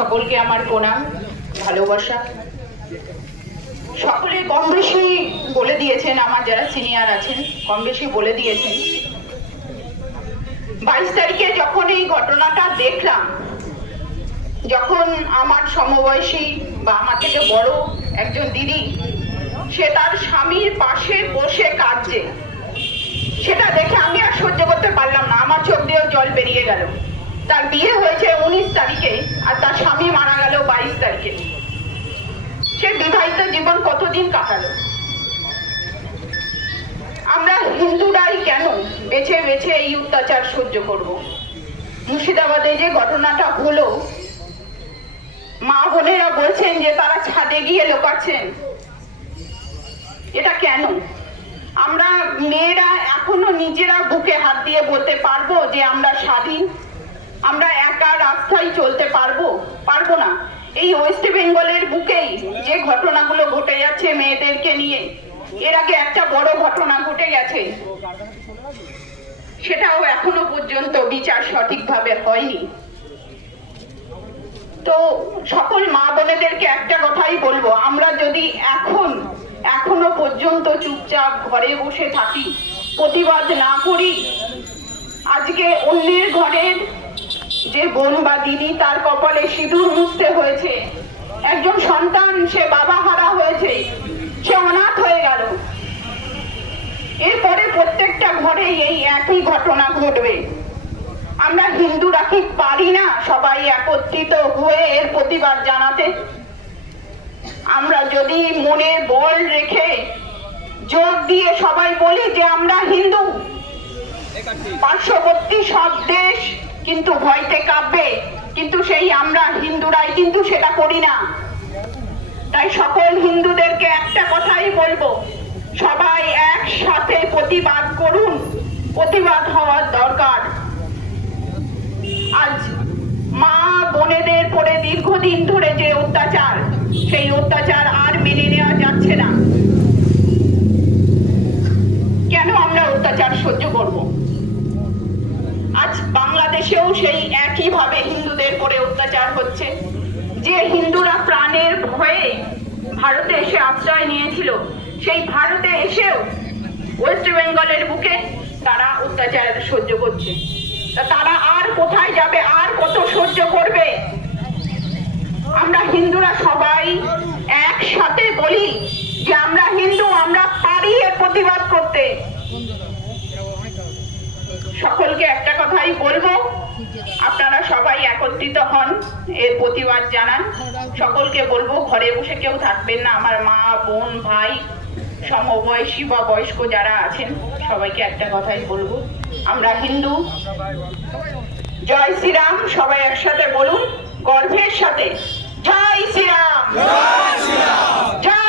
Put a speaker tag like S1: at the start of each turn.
S1: সকলকে আমার প্রণাম, ভালোবাসা। সকলে কম বেশি বলে দিয়েছেন, আমার যারা সিনিয়র আছেন, কম বেশি বলে দিয়েছেন। বাইশ তারিখে যখন এই ঘটনাটা দেখলাম, যখন আমার সমবয়সী বা আমার থেকে বড় একজন দিদি, সে তার স্বামীর পাশে বসে কাঁদছে। সেটা দেখে আমি আর সহ্য করতে পারলাম না, আমার চোখ দিয়েও জল বেরিয়ে গেল। তার বিয়ে হয়েছে উনিশ তারিখে, আর তার স্বামী মারা গেল বাইশ তারিখে। সে বিবাহিত জীবন কতদিন কাটালো? আমরা হিন্দুরাই কেন বেছে বেছে এই অত্যাচার সহ্য করব? মুর্শিদাবাদে যে ঘটনাটা হলো, মা বোনেরা বলছেন যে তারা ছাদে গিয়ে লোকাচ্ছেন। এটা কেন? আমরা মেয়েরা এখনও নিজেরা বুকে হাত দিয়ে বলতে পারব যে আমরা স্বাধীন? আমরা একা রাস্তায় চলতে পারব? পারব না। এই ওয়েস্ট বেঙ্গলের বুকেই যে ঘটনাগুলো ঘটে যাচ্ছে মেয়েদেরকে নিয়ে, এর আগে একটা বড় ঘটনা ঘটে গেছে। সেটাও এখনও পর্যন্ত বিচার সঠিকভাবে হয়নি। তো সকল মা বোনেদেরকে একটা কথাই বলব, আমরা যদি এখন, এখনও পর্যন্ত চুপচাপ ঘরে বসে থাকি, প্রতিবাদ না করি, আজকে অন্যের ঘরের যে বোন বা দিদি তার কপালে সিঁদুর মুছতে হয়েছে। একজন সন্তান, সে বাবা হারা হয়েছে। সে অনাথ হয়ে গেল। এরপরে প্রত্যেকটা ঘরেই এই একই ঘটনা ঘটবে। আমরা হিন্দুরা কি পারি না সবাই একত্রিত হয়ে এর প্রতিবাদ জানাতে। আমরা যদি মনে বল রেখে জোর দিয়ে সবাই বলি যে আমরা হিন্দু। পার্শ্ববর্তী সব দেশ কিন্তু ভয়তে কাঁপবে। কিন্তু সেই আমরা হিন্দুরাই কিন্তু সেটা করি না। তাই সকল হিন্দুদেরকে একটা কথাই বলব। সবাই একসাথে প্রতিবাদ করুন। প্রতিবাদ হওয়ার দরকার। আজ মা বোনেদের পরে দীর্ঘদিন ধরে যে অত্যাচার, সেই অত্যাচার আজ বাংলাদেশেও সেই একইভাবে হিন্দুদের পরে অত্যাচার হচ্ছে। যে হিন্দুরা প্রাণের ভয়ে ভারতে এসে আশ্রয় নিয়েছিল, সেই ভারতে এসেও ওয়েস্ট বেঙ্গলের বুকে তারা অত্যাচার সহ্য করছে। তারা আর কোথায় যাবে, আর কত সহ্য করবে? আমরা হিন্দুরা সবাই একসাথে বলি যে আমরা হিন্দু, আমরা পারি এর প্রতিবাদ করতে। একত্রিত হন এর প্রতিবাদ জানান। সকলকে বলব ঘরে বসে কেউ থাকবেন না। আমার মা বোন ভাই সমবয়সী বা বয়স্ক যারা আছেন সবাইকে একটা কথাই বলব। আমরা হিন্দু। জয় শ্রীরাম সবাই একসাথে বলুন গর্ভের সাথে। জয় শ্রীরাম। জয় শ্রীরাম।